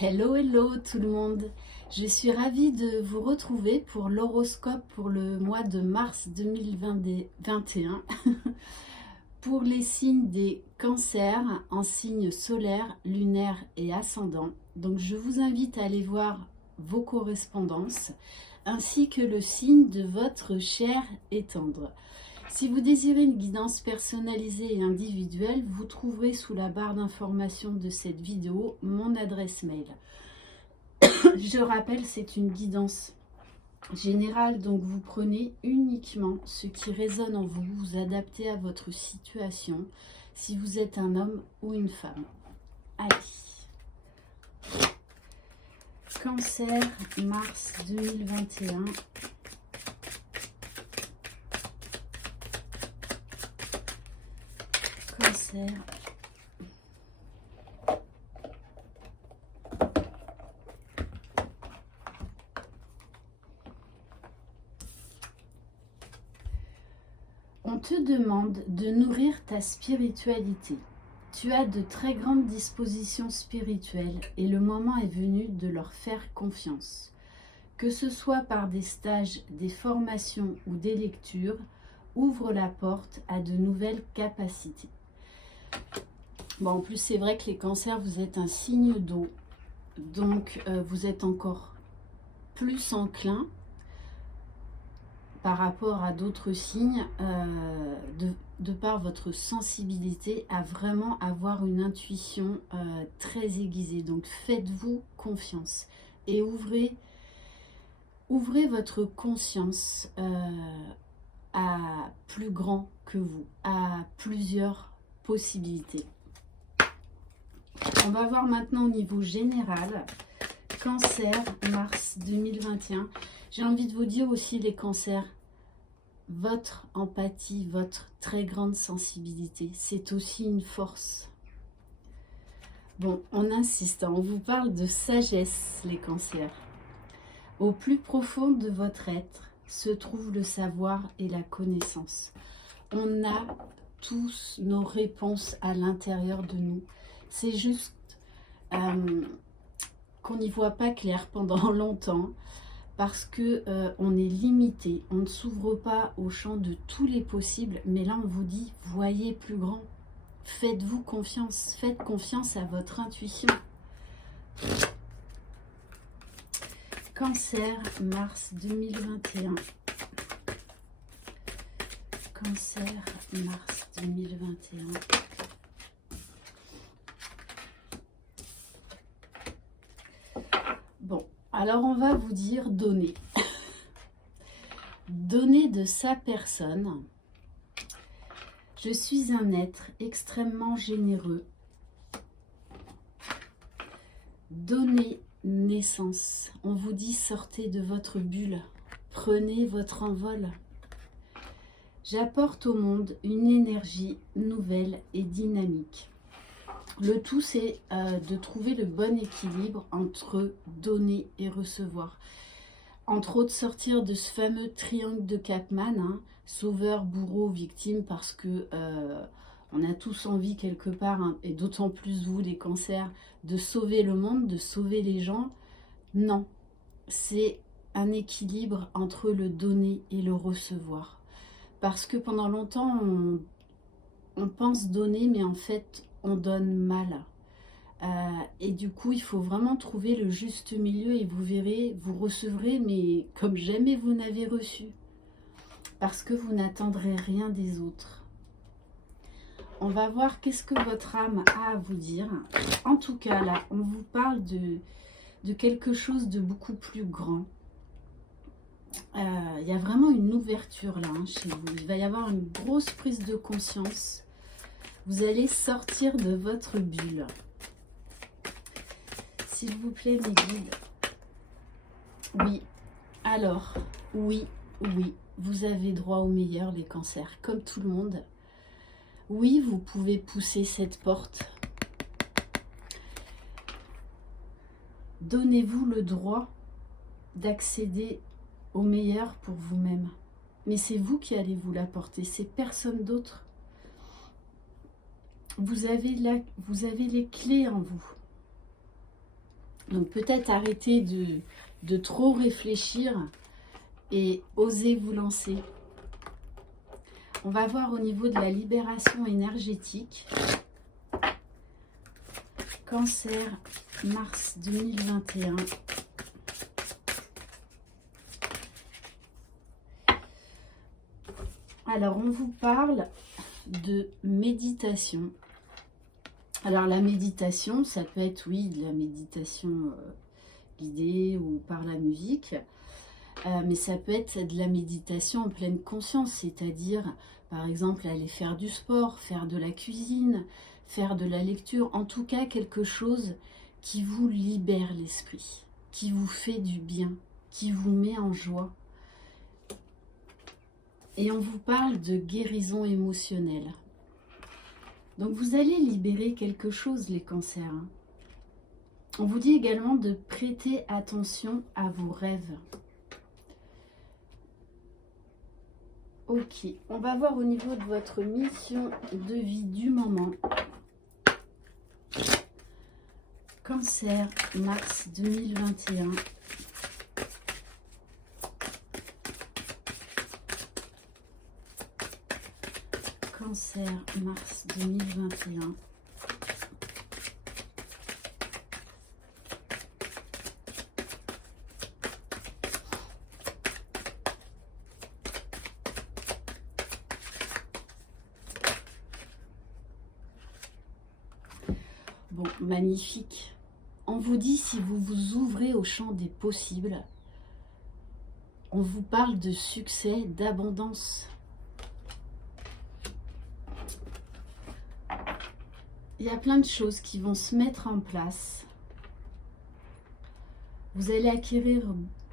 Hello, hello tout le monde. Je suis ravie de vous retrouver pour l'horoscope pour le mois de mars 2021 pour les signes des cancers en signes solaires, lunaires et ascendants. Donc je vous invite à aller voir vos correspondances ainsi que le signe de votre chair et tendre. Si vous désirez une guidance personnalisée et individuelle, vous trouverez sous la barre d'information de cette vidéo mon adresse mail. Je rappelle, c'est une guidance générale, donc vous prenez uniquement ce qui résonne en vous, vous adaptez à votre situation, si vous êtes un homme ou une femme. Allez. Cancer, mars 2021. Cancer. On te demande de nourrir ta spiritualité. Tu as de très grandes dispositions spirituelles et le moment est venu de leur faire confiance. Que ce soit par des stages, des formations ou des lectures, ouvre la porte à de nouvelles capacités. Bon, en plus, c'est vrai que les cancers, vous êtes un signe d'eau, donc vous êtes encore plus enclin par rapport à d'autres signes, de par votre sensibilité, à vraiment avoir une intuition très aiguisée. Donc faites-vous confiance et ouvrez votre conscience à plus grand que vous, à plusieurs possibilités. On va voir maintenant au niveau général. Cancer, mars 2021. J'ai envie de vous dire aussi, les cancers, votre empathie, votre très grande sensibilité, c'est aussi une force. Bon, on insiste, on vous parle de sagesse, les cancers. Au plus profond de votre être se trouve le savoir et la connaissance. On a tous nos réponses à l'intérieur de nous. C'est juste qu'on n'y voit pas clair pendant longtemps parce que on est limité, on ne s'ouvre pas au champ de tous les possibles, mais là on vous dit, voyez plus grand, faites-vous confiance, faites confiance à votre intuition. Cancer, mars 2021. Cancer, mars 2021. Bon, alors on va vous dire donner. Donner de sa personne. Je suis un être extrêmement généreux. Donner naissance. On vous dit, sortez de votre bulle. Prenez votre envol. J'apporte au monde une énergie nouvelle et dynamique. Le tout, c'est de trouver le bon équilibre entre donner et recevoir. Entre autres, sortir de ce fameux triangle de Capman, hein, sauveur, bourreau, victime, parce que on a tous envie quelque part, hein, et d'autant plus vous, les cancers, de sauver le monde, de sauver les gens. Non, c'est un équilibre entre le donner et le recevoir. Parce que pendant longtemps, on pense donner, mais en fait, on donne mal. Et du coup, il faut vraiment trouver le juste milieu et vous verrez, vous recevrez, mais comme jamais vous n'avez reçu. Parce que vous n'attendrez rien des autres. On va voir qu'est-ce que votre âme a à vous dire. En tout cas, là, on vous parle de quelque chose de beaucoup plus grand. Il y a vraiment une ouverture là, hein, chez vous. Il va y avoir une grosse prise de conscience. Vous allez sortir de votre bulle. S'il vous plaît, mes guides. Oui, alors, oui, vous avez droit au meilleur, les cancers, comme tout le monde. Oui, vous pouvez pousser cette porte. Donnez-vous le droit d'accéder au meilleur pour vous-même. Mais c'est vous qui allez vous l'apporter, c'est personne d'autre. Vous avez les clés en vous. Donc peut-être arrêtez de trop réfléchir et osez vous lancer. On va voir au niveau de la libération énergétique. Cancer, mars 2021. Alors, on vous parle de méditation. Alors, la méditation, ça peut être, oui, de la méditation guidée ou par la musique. Mais ça peut être de la méditation en pleine conscience, c'est-à-dire, par exemple, aller faire du sport, faire de la cuisine, faire de la lecture, en tout cas quelque chose qui vous libère l'esprit, qui vous fait du bien, qui vous met en joie. Et on vous parle de guérison émotionnelle. Donc vous allez libérer quelque chose, les cancers. On vous dit également de prêter attention à vos rêves. Ok, on va voir au niveau de votre mission de vie du moment. Cancer, mars 2021. Cancer, mars 2021. Bon, magnifique. On vous dit, si vous vous ouvrez au champ des possibles, on vous parle de succès, d'abondance. Il y a plein de choses qui vont se mettre en place. Vous allez acquérir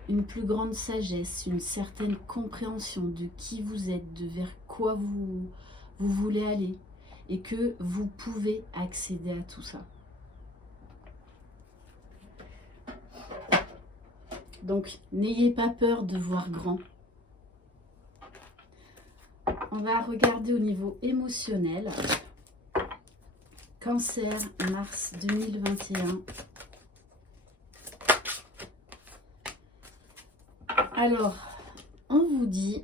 une plus grande sagesse, une certaine compréhension de qui vous êtes, de vers quoi vous voulez aller, et que vous pouvez accéder à tout ça. Donc, n'ayez pas peur de voir grand. On va regarder au niveau émotionnel. Cancer, mars 2021. Alors, on vous dit,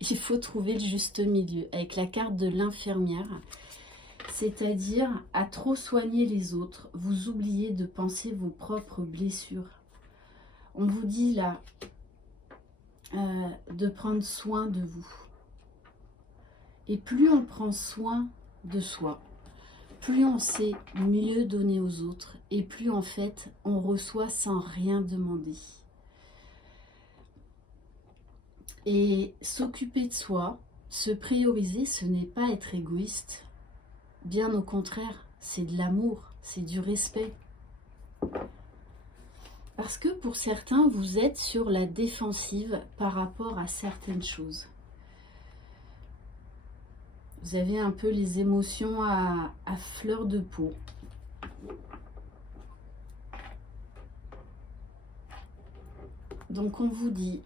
il faut trouver le juste milieu avec la carte de l'infirmière. C'est-à-dire, à trop soigner les autres, vous oubliez de penser vos propres blessures. On vous dit là de prendre soin de vous. Et plus on prend soin de soi, plus on sait mieux donner aux autres et plus en fait on reçoit sans rien demander. Et s'occuper de soi, se prioriser, ce n'est pas être égoïste. Bien au contraire, c'est de l'amour, c'est du respect. Parce que pour certains, vous êtes sur la défensive par rapport à certaines choses. Vous avez un peu les émotions à fleur de peau. Donc on vous dit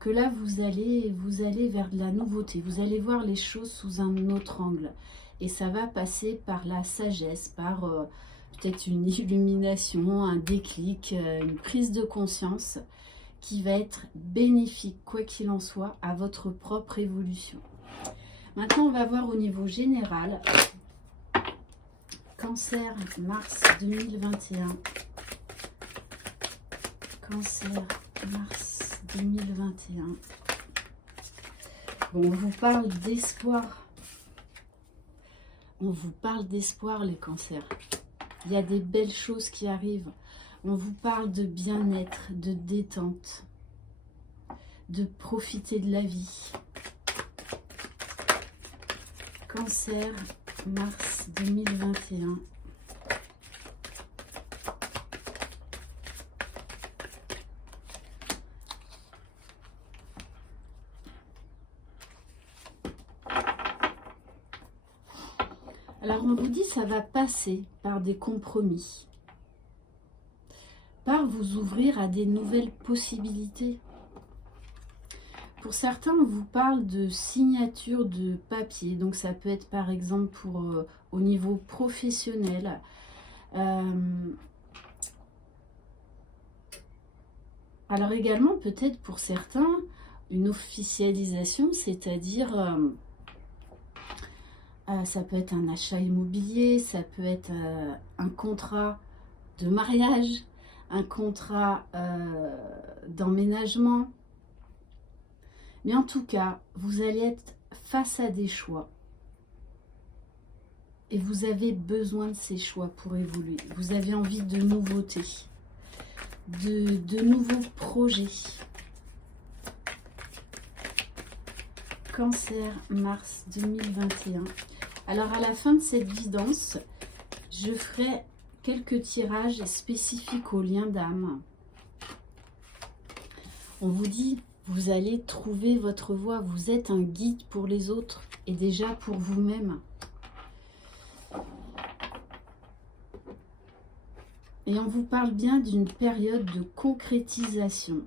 que là vous allez vers de la nouveauté. Vous allez voir les choses sous un autre angle. Et ça va passer par la sagesse, par peut-être une illumination, un déclic, une prise de conscience qui va être bénéfique, quoi qu'il en soit, à votre propre évolution. Maintenant, on va voir au niveau général. Cancer, mars 2021. Cancer, mars 2021. Bon, on vous parle d'espoir. On vous parle d'espoir, les cancers. Il y a des belles choses qui arrivent. On vous parle de bien-être, de détente, de profiter de la vie. Cancer, mars 2021. Alors on vous dit ça va passer par des compromis, par vous ouvrir à des nouvelles possibilités. Pour certains, on vous parle de signature de papier, donc ça peut être par exemple pour au niveau professionnel. Alors également, peut-être pour certains, une officialisation, c'est-à-dire ça peut être un achat immobilier, ça peut être un contrat de mariage, un contrat d'emménagement. Mais en tout cas, vous allez être face à des choix. Et vous avez besoin de ces choix pour évoluer. Vous avez envie de nouveautés, de nouveaux projets. Cancer, mars 2021. Alors à la fin de cette guidance, je ferai quelques tirages spécifiques aux liens d'âme. On vous dit, vous allez trouver votre voie. Vous êtes un guide pour les autres et déjà pour vous-même. Et on vous parle bien d'une période de concrétisation.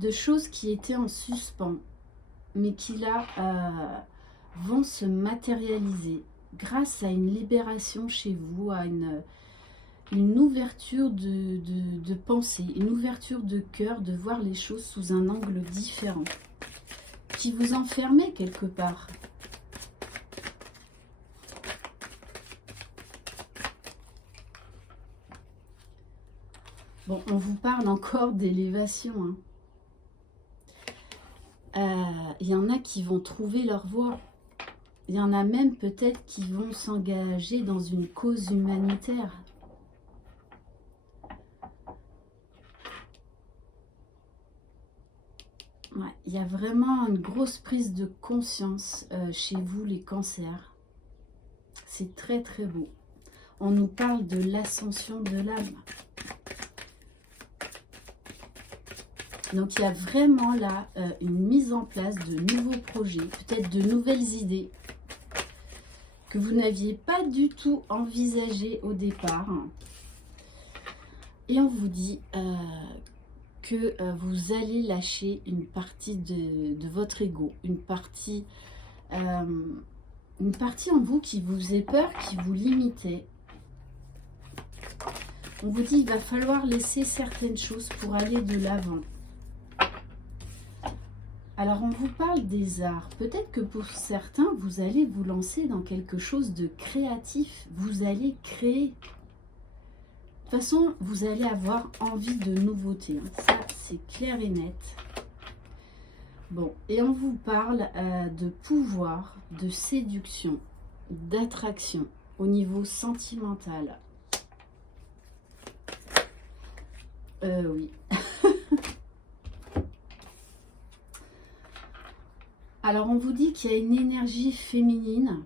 De choses qui étaient en suspens, mais qui là vont se matérialiser grâce à une libération chez vous, à une ouverture de pensée, une ouverture de cœur, de voir les choses sous un angle différent, qui vous enfermait quelque part. Bon, on vous parle encore d'élévation. Il y en a qui vont trouver leur voie. Il y en a même peut-être qui vont s'engager dans une cause humanitaire. Ouais, il y a vraiment une grosse prise de conscience chez vous, les cancers. C'est très très beau. On nous parle de l'ascension de l'âme. Donc il y a vraiment là une mise en place de nouveaux projets, peut-être de nouvelles idées que vous n'aviez pas du tout envisagées au départ. Et on vous dit que vous allez lâcher une partie de votre ego, une partie en vous qui vous faisait peur, qui vous limitait. On vous dit qu'il va falloir laisser certaines choses pour aller de l'avant. Alors, on vous parle des arts. Peut-être que pour certains, vous allez vous lancer dans quelque chose de créatif. Vous allez créer. De toute façon, vous allez avoir envie de nouveautés. Ça, c'est clair et net. Bon, et on vous parle de pouvoir, de séduction, d'attraction au niveau sentimental. Oui. Alors, on vous dit qu'il y a une énergie féminine,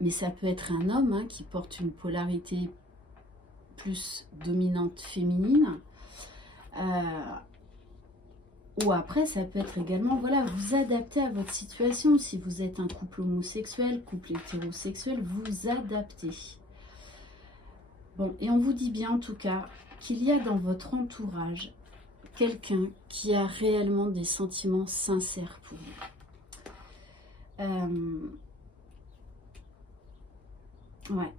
mais ça peut être un homme qui porte une polarité plus dominante féminine. Ou après, ça peut être également, voilà, vous adaptez à votre situation. Si vous êtes un couple homosexuel, couple hétérosexuel, vous adaptez. Bon, et on vous dit bien en tout cas qu'il y a dans votre entourage quelqu'un qui a réellement des sentiments sincères pour vous. Ouais.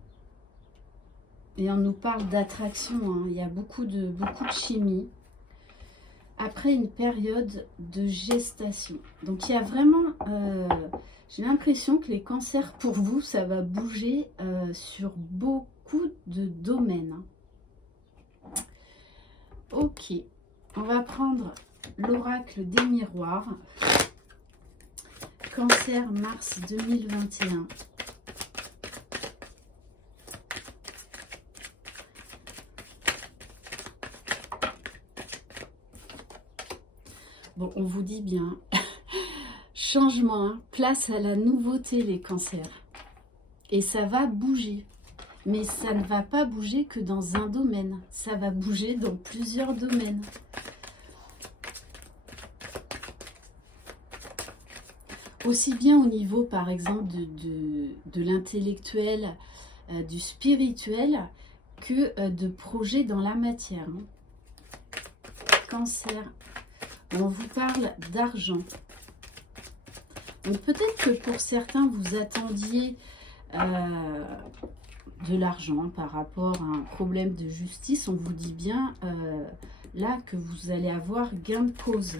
Et on nous parle d'attraction, il y a beaucoup de chimie. Après une période de gestation. Donc il y a vraiment, j'ai l'impression que les cancers pour vous, ça va bouger sur beaucoup de domaines. Ok, on va prendre l'oracle des miroirs. Cancer, mars 2021. Bon, on vous dit bien, changement, place à la nouveauté les cancers. Et ça va bouger. Mais ça ne va pas bouger que dans un domaine. Ça va bouger dans plusieurs domaines. Aussi bien au niveau, par exemple, de l'intellectuel, du spirituel, que de projets dans la matière. Cancer. On vous parle d'argent. Donc peut-être que pour certains, vous attendiez de l'argent, par rapport à un problème de justice. On vous dit bien là que vous allez avoir gain de cause.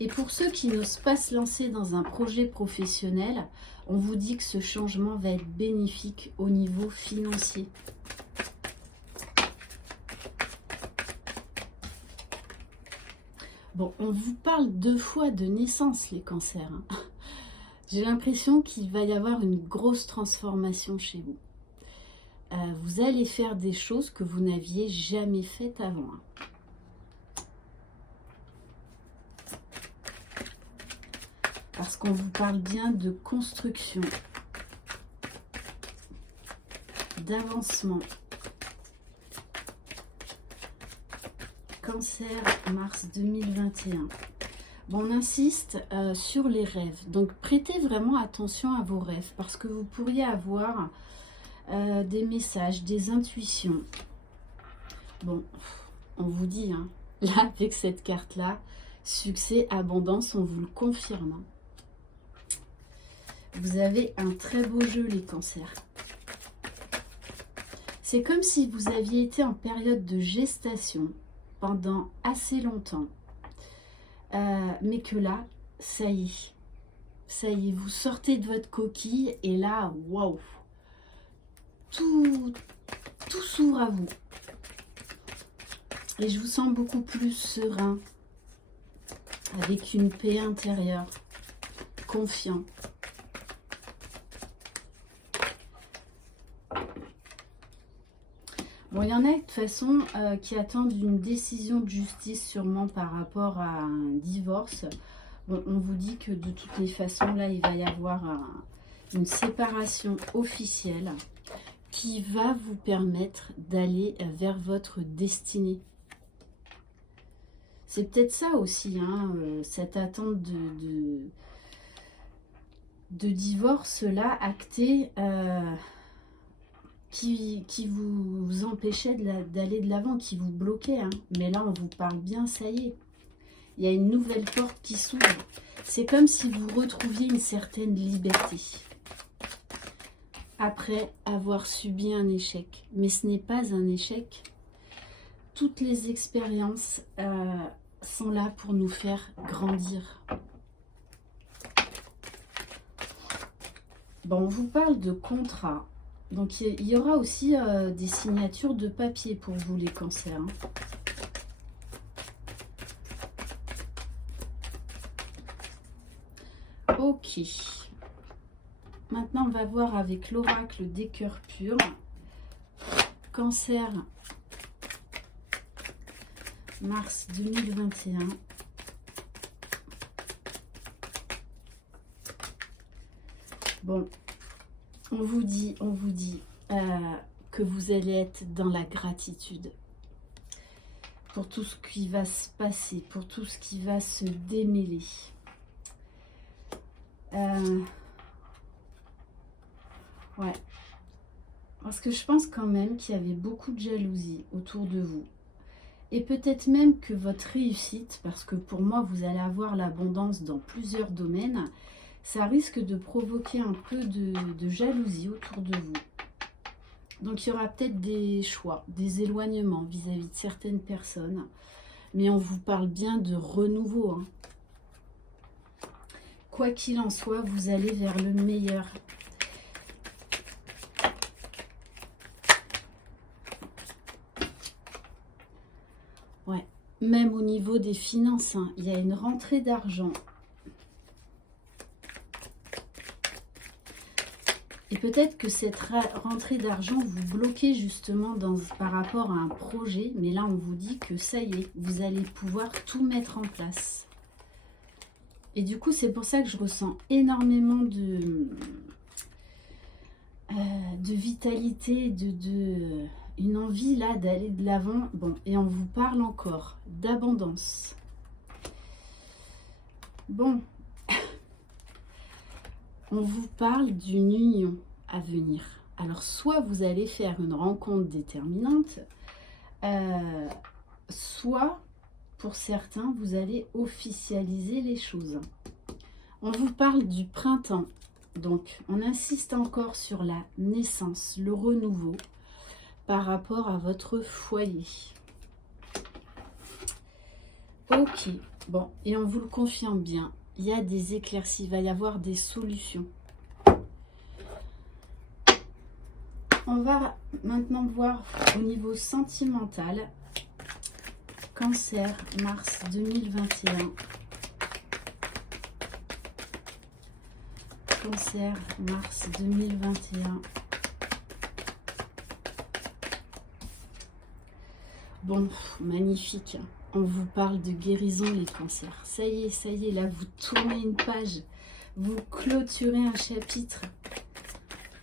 Et pour ceux qui n'osent pas se lancer dans un projet professionnel, on vous dit que ce changement va être bénéfique au niveau financier. Bon, on vous parle 2 fois de naissance, les cancers. Hein. J'ai l'impression qu'il va y avoir une grosse transformation chez vous. Vous allez faire des choses que vous n'aviez jamais faites avant. Hein. Parce qu'on vous parle bien de construction, d'avancement. Cancer, mars 2021. Bon, on insiste sur les rêves. Donc, prêtez vraiment attention à vos rêves parce que vous pourriez avoir des messages, des intuitions. Bon, on vous dit, hein, là, avec cette carte-là, succès, abondance, on vous le confirme. Hein. Vous avez un très beau jeu, les cancers. C'est comme si vous aviez été en période de gestation pendant assez longtemps. Mais que là, ça y est, vous sortez de votre coquille et là, waouh, tout s'ouvre à vous. Et je vous sens beaucoup plus serein, avec une paix intérieure, confiant. Bon, il y en a de toute façon qui attendent une décision de justice sûrement par rapport à un divorce. Bon, on vous dit que de toutes les façons, là, il va y avoir une séparation officielle qui va vous permettre d'aller vers votre destinée. C'est peut-être ça aussi, hein, cette attente de divorce-là actée. Qui vous empêchait d'aller de l'avant, qui vous bloquait. Hein. Mais là, on vous parle bien, ça y est. Il y a une nouvelle porte qui s'ouvre. C'est comme si vous retrouviez une certaine liberté. Après avoir subi un échec. Mais ce n'est pas un échec. Toutes les expériences sont là pour nous faire grandir. Bon, on vous parle de contrat. Donc, il y aura aussi des signatures de papier pour vous, les cancers. Hein. Ok. Maintenant, on va voir avec l'oracle des cœurs purs. Cancer, mars 2021. Bon. On vous dit que vous allez être dans la gratitude pour tout ce qui va se passer, pour tout ce qui va se démêler. Ouais. Parce que je pense quand même qu'il y avait beaucoup de jalousie autour de vous. Et peut-être même que votre réussite, parce que pour moi, vous allez avoir l'abondance dans plusieurs domaines, ça risque de provoquer un peu de jalousie autour de vous. Donc, il y aura peut-être des choix, des éloignements vis-à-vis de certaines personnes. Mais on vous parle bien de renouveau. Hein. Quoi qu'il en soit, vous allez vers le meilleur. Ouais, même au niveau des finances, hein, il y a une rentrée d'argent. Et peut-être que cette rentrée d'argent vous bloquez justement par rapport à un projet. Mais là, on vous dit que ça y est, vous allez pouvoir tout mettre en place. Et du coup, c'est pour ça que je ressens énormément de vitalité, une envie là d'aller de l'avant. Bon, et on vous parle encore d'abondance. Bon. On vous parle d'une union à venir. Alors, soit vous allez faire une rencontre déterminante, soit, pour certains, vous allez officialiser les choses. On vous parle du printemps. Donc, on insiste encore sur la naissance, le renouveau par rapport à votre foyer. Ok, bon, et on vous le confirme bien, il y a des éclaircies, il va y avoir des solutions. On va maintenant voir au niveau sentimental, Cancer, mars 2021. Cancer, mars 2021. Bon, magnifique. On vous parle de guérison, les cancers. Ça y est, là, vous tournez une page. Vous clôturez un chapitre.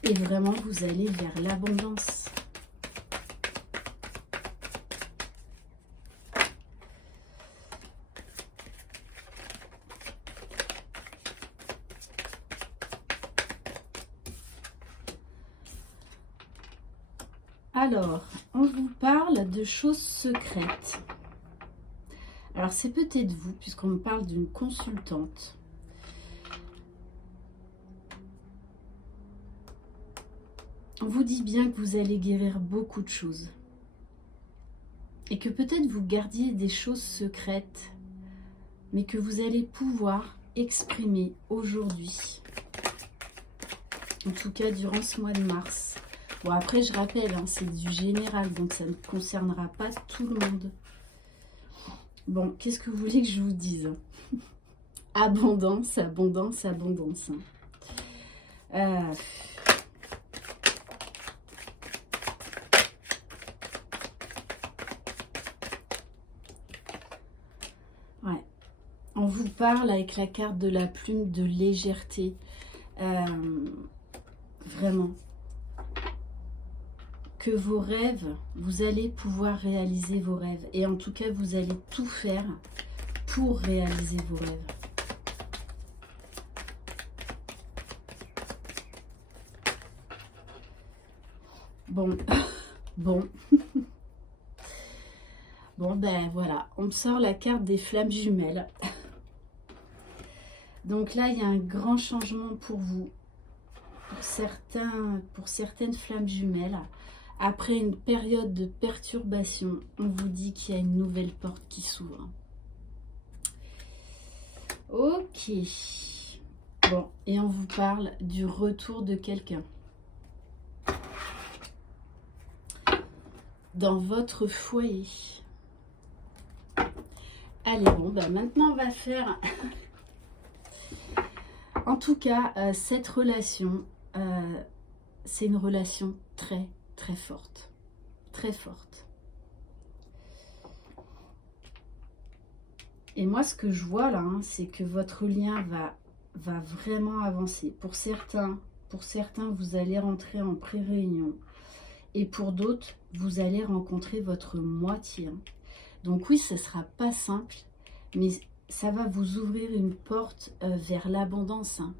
Et vraiment, vous allez vers l'abondance. Alors, on vous parle de choses secrètes. Alors, c'est peut-être vous, puisqu'on me parle d'une consultante. On vous dit bien que vous allez guérir beaucoup de choses. Et que peut-être vous gardiez des choses secrètes, mais que vous allez pouvoir exprimer aujourd'hui. En tout cas, durant ce mois de mars. Bon, après, je rappelle, hein, c'est du général, donc ça ne concernera pas tout le monde. Bon, qu'est-ce que vous voulez que je vous dise? Abondance, abondance, abondance. Ouais. On vous parle avec la carte de la plume de légèreté. Vraiment. Que vos rêves, vous allez pouvoir réaliser vos rêves. Et en tout cas, vous allez tout faire pour réaliser vos rêves. Bon, bon. Bon, ben voilà, on me sort la carte des flammes jumelles. Donc là, il y a un grand changement pour vous. Pour certaines flammes jumelles. Après une période de perturbation, on vous dit qu'il y a une nouvelle porte qui s'ouvre. Ok. Bon, et on vous parle du retour de quelqu'un. Dans votre foyer. Allez, bon, ben maintenant on va faire... En tout cas, cette relation, c'est une relation très, très forte. Très forte. Et moi, ce que je vois là, hein, c'est que votre lien va vraiment avancer. Pour certains, vous allez rentrer en pré-réunion. Et pour d'autres, vous allez rencontrer votre moitié. Hein. Donc oui, ce ne sera pas simple, mais ça va vous ouvrir une porte vers l'abondance, hein,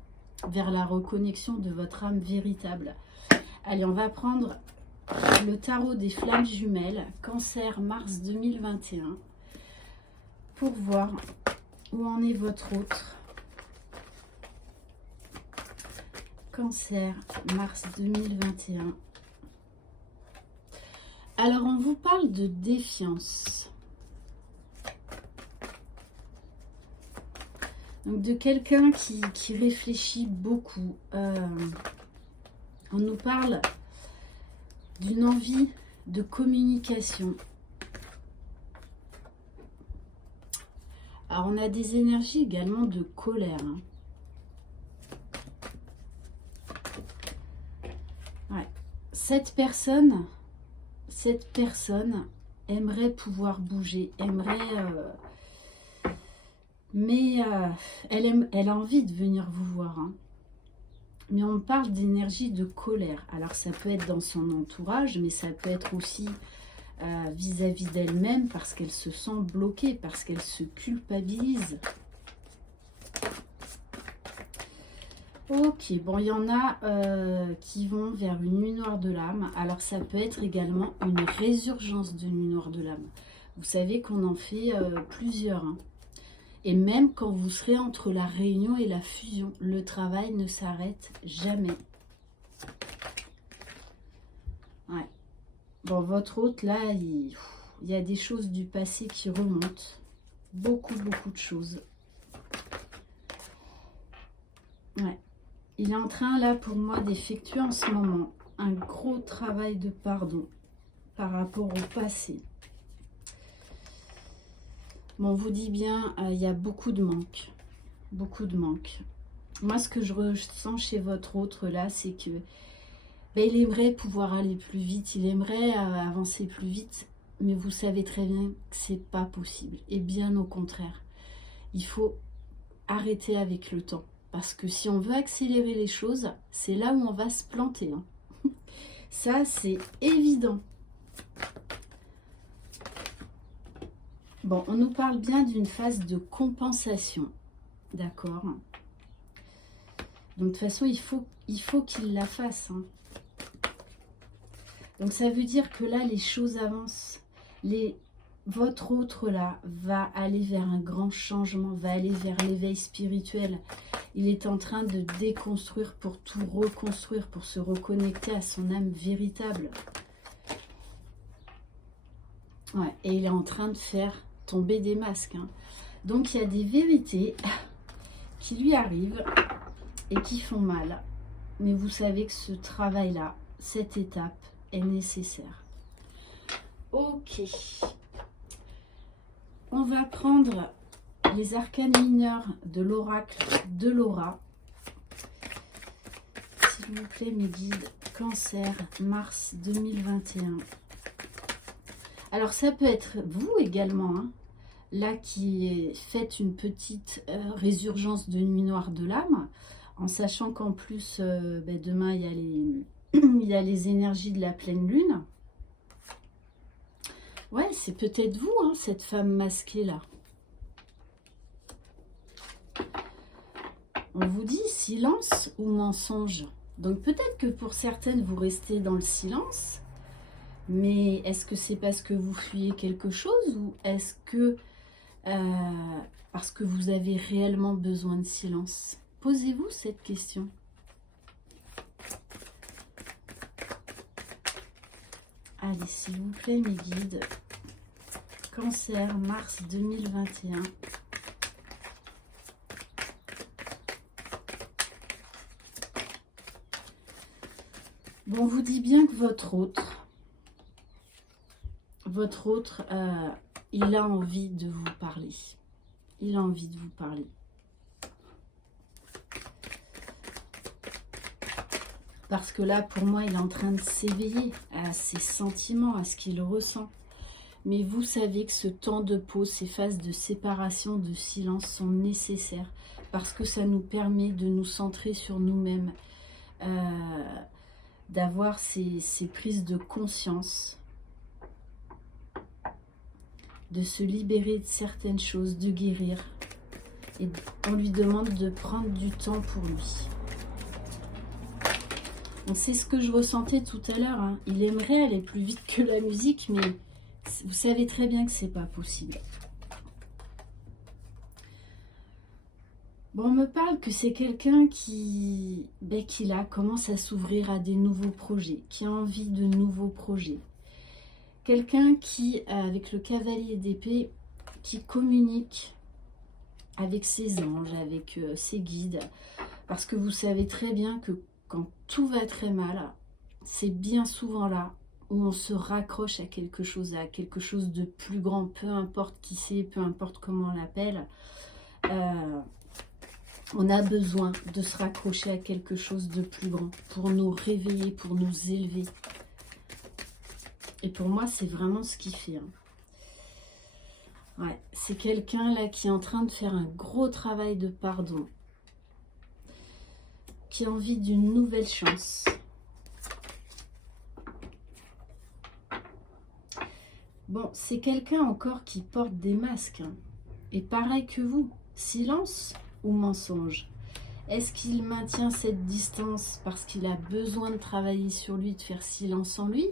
vers la reconnexion de votre âme véritable. Allez, on va prendre le tarot des flammes jumelles, Cancer, mars 2021, pour voir où en est votre autre. Cancer, mars 2021. Alors, on vous parle de défiance. Donc, de quelqu'un qui réfléchit beaucoup. On nous parle d'une envie de communication. Alors, on a des énergies également de colère. Hein. Ouais. Cette personne aimerait pouvoir bouger, mais elle a envie de venir vous voir. Hein. Mais on parle d'énergie de colère. Alors ça peut être dans son entourage, mais ça peut être aussi vis-à-vis d'elle-même parce qu'elle se sent bloquée, parce qu'elle se culpabilise. Ok, bon, il y en a qui vont vers une nuit noire de l'âme. Alors, ça peut être également une résurgence de nuit noire de l'âme. Vous savez qu'on en fait plusieurs. Hein. Et même quand vous serez entre la réunion et la fusion, le travail ne s'arrête jamais. Ouais. Bon, votre hôte, là, il y a des choses du passé qui remontent. Beaucoup de choses. Ouais. Il est en train, là, pour moi, d'effectuer en ce moment un gros travail de pardon par rapport au passé. Bon, on vous dit bien, il y a beaucoup de manques. Beaucoup de manques. Moi, ce que je ressens chez votre autre, là, c'est que il aimerait pouvoir aller plus vite, il aimerait avancer plus vite, mais vous savez très bien que c'est pas possible. Et bien au contraire, il faut arrêter avec le temps. Parce que si on veut accélérer les choses, c'est là où on va se planter. Hein. Ça, c'est évident. Bon, on nous parle bien d'une phase de compensation. D'accord. Donc, de toute façon, il faut qu'il la fasse. Hein. Donc, ça veut dire que là, les choses avancent. Votre autre, là, va aller vers un grand changement, va aller vers l'éveil spirituel. Il est en train de déconstruire pour tout reconstruire, pour se reconnecter à son âme véritable. Ouais, et il est en train de faire tomber des masques. Hein. Donc, il y a des vérités qui lui arrivent et qui font mal. Mais vous savez que ce travail-là, cette étape est nécessaire. Ok. On va prendre les arcanes mineurs de l'oracle de Laura. S'il vous plaît, mes guides. Cancer, mars 2021. Alors, ça peut être vous également, hein, là qui faites une petite résurgence de nuit noire de l'âme, en sachant qu'en plus, demain, il y a les énergies de la pleine lune. Ouais, c'est peut-être vous, hein, cette femme masquée là. On vous dit silence ou mensonge. Donc peut-être que pour certaines, vous restez dans le silence. Mais est-ce que c'est parce que vous fuyez quelque chose ou est-ce que parce que vous avez réellement besoin de silence? Posez-vous cette question. Allez, s'il vous plaît, mes guides. Cancer, mars 2021. Bon, on vous dit bien que votre autre, il a envie de vous parler. Il a envie de vous parler. Parce que là, pour moi, il est en train de s'éveiller à ses sentiments, à ce qu'il ressent. Mais vous savez que ce temps de pause, ces phases de séparation, de silence sont nécessaires. Parce que ça nous permet de nous centrer sur nous-mêmes. D'avoir ces prises de conscience. De se libérer de certaines choses, de guérir. Et on lui demande de prendre du temps pour lui. C'est ce que je ressentais tout à l'heure. Hein. Il aimerait aller plus vite que la musique, mais vous savez très bien que c'est pas possible. Bon, on me parle que c'est quelqu'un qui là, commence à s'ouvrir à des nouveaux projets, qui a envie de nouveaux projets. Quelqu'un qui, avec le cavalier d'épée, qui communique avec ses anges, avec ses guides. Parce que vous savez très bien que quand tout va très mal, c'est bien souvent là où on se raccroche à quelque chose de plus grand, peu importe qui c'est, peu importe comment on l'appelle. On a besoin de se raccrocher à quelque chose de plus grand pour nous réveiller, pour nous élever. Et pour moi, c'est vraiment ce qu'il fait. Hein. Ouais, c'est quelqu'un là qui est en train de faire un gros travail de pardon. Qui a envie d'une nouvelle chance. Bon, c'est quelqu'un encore qui porte des masques. Hein. Et pareil que vous, silence ou mensonge? Est-ce qu'il maintient cette distance parce qu'il a besoin de travailler sur lui, de faire silence en lui?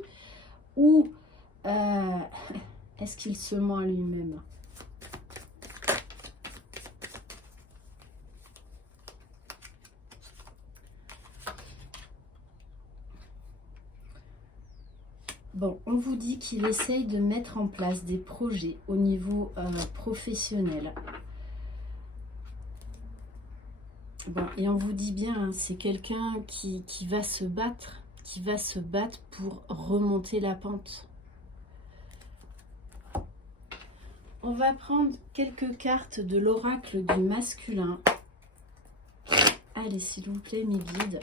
Ou est-ce qu'il se ment à lui-même? Bon, on vous dit qu'il essaye de mettre en place des projets au niveau professionnel. Bon, et on vous dit bien, hein, c'est quelqu'un qui va se battre, pour remonter la pente. On va prendre quelques cartes de l'oracle du masculin. Allez, s'il vous plaît, mes guides.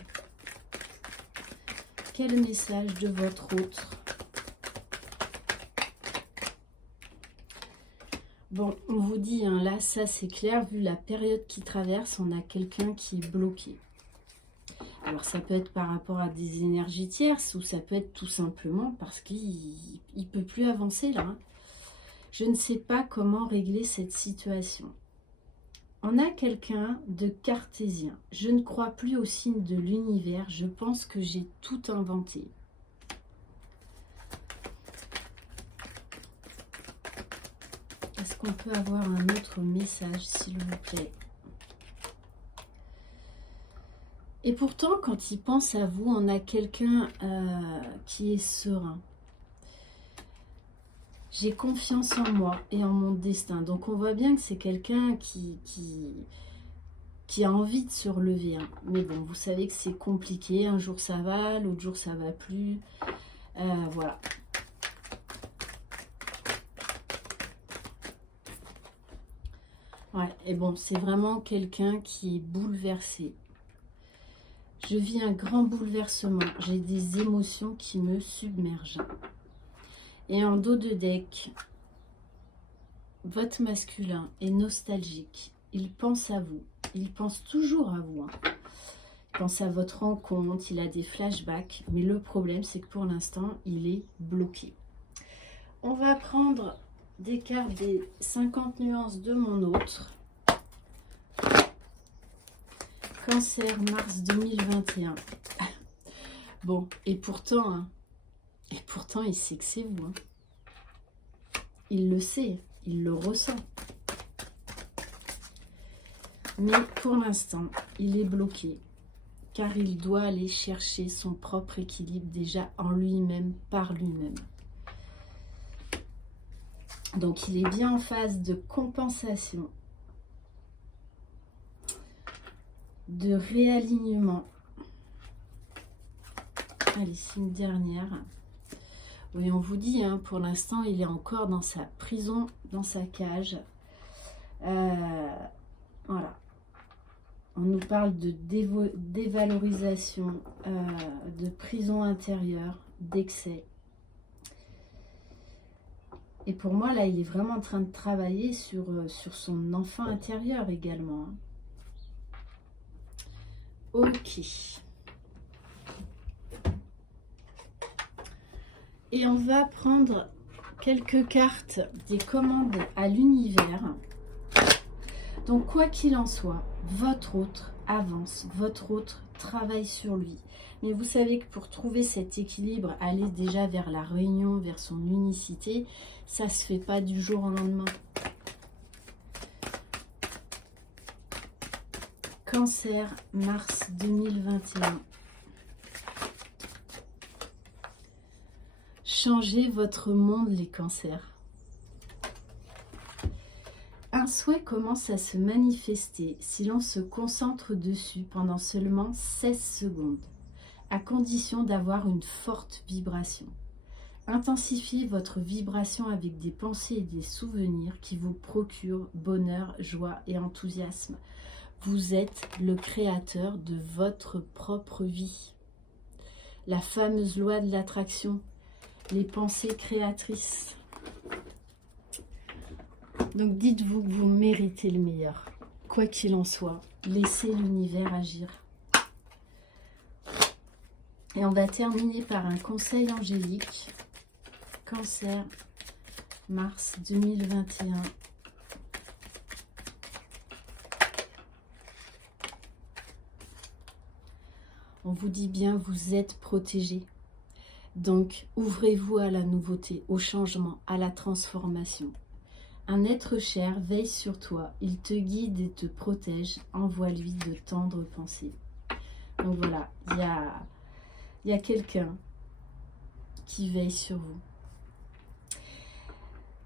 Quel message de votre autre? Bon, on vous dit, hein, là, ça c'est clair, vu la période qui traverse, on a quelqu'un qui est bloqué. Alors, ça peut être par rapport à des énergies tierces, ou ça peut être tout simplement parce qu'il ne peut plus avancer, là. Hein. Je ne sais pas comment régler cette situation. On a quelqu'un de cartésien. Je ne crois plus aux signes de l'univers. Je pense que j'ai tout inventé. Est-ce qu'on peut avoir un autre message, s'il vous plaît? Et pourtant, quand il pense à vous, on a quelqu'un qui est serein. J'ai confiance en moi et en mon destin. Donc, on voit bien que c'est quelqu'un qui a envie de se relever. Hein. Mais bon, vous savez que c'est compliqué. Un jour, ça va, l'autre jour, ça va plus. Voilà. Ouais, et bon, c'est vraiment quelqu'un qui est bouleversé. Je vis un grand bouleversement. J'ai des émotions qui me submergent. Et en dos de deck, votre masculin est nostalgique. Il pense à vous. Il pense toujours à vous. Hein. Il pense à votre rencontre. Il a des flashbacks. Mais le problème, c'est que pour l'instant, il est bloqué. On va prendre des cartes des 50 nuances de mon autre. Cancer, mars 2021. Bon, et pourtant, il sait que c'est vous. Hein. Il le sait, il le ressent. Mais pour l'instant, il est bloqué, car il doit aller chercher son propre équilibre déjà en lui-même, par lui-même. Donc, il est bien en phase de compensation, de réalignement. Allez, c'est une dernière. Oui, on vous dit, hein, pour l'instant, il est encore dans sa prison, dans sa cage. Voilà. On nous parle de dévalorisation, de prison intérieure, d'excès. Et pour moi, là, il est vraiment en train de travailler sur son enfant intérieur également. Hein. Ok. Et on va prendre quelques cartes des commandes à l'univers. Donc, quoi qu'il en soit, votre autre avance, votre autre travaille sur lui. Mais vous savez que pour trouver cet équilibre, aller déjà vers la réunion, vers son unicité, ça ne se fait pas du jour au lendemain. Cancer, mars 2021. Changez votre monde, les cancers. Un souhait commence à se manifester si l'on se concentre dessus pendant seulement 16 secondes, à condition d'avoir une forte vibration. Intensifiez votre vibration avec des pensées et des souvenirs qui vous procurent bonheur, joie et enthousiasme. Vous êtes le créateur de votre propre vie. La fameuse loi de l'attraction, les pensées créatrices. Donc dites-vous que vous méritez le meilleur. Quoi qu'il en soit, laissez l'univers agir. Et on va terminer par un conseil angélique. Cancer, mars 2021. On vous dit bien, vous êtes protégé. Donc, ouvrez-vous à la nouveauté, au changement, à la transformation. Un être cher veille sur toi, il te guide et te protège, envoie-lui de tendres pensées. Donc voilà, il y a quelqu'un qui veille sur vous.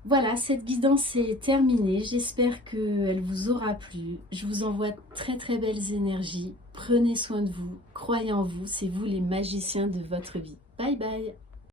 Voilà, cette guidance est terminée. J'espère qu'elle vous aura plu. Je vous envoie très très belles énergies. Prenez soin de vous, croyez en vous, c'est vous les magiciens de votre vie. Bye bye.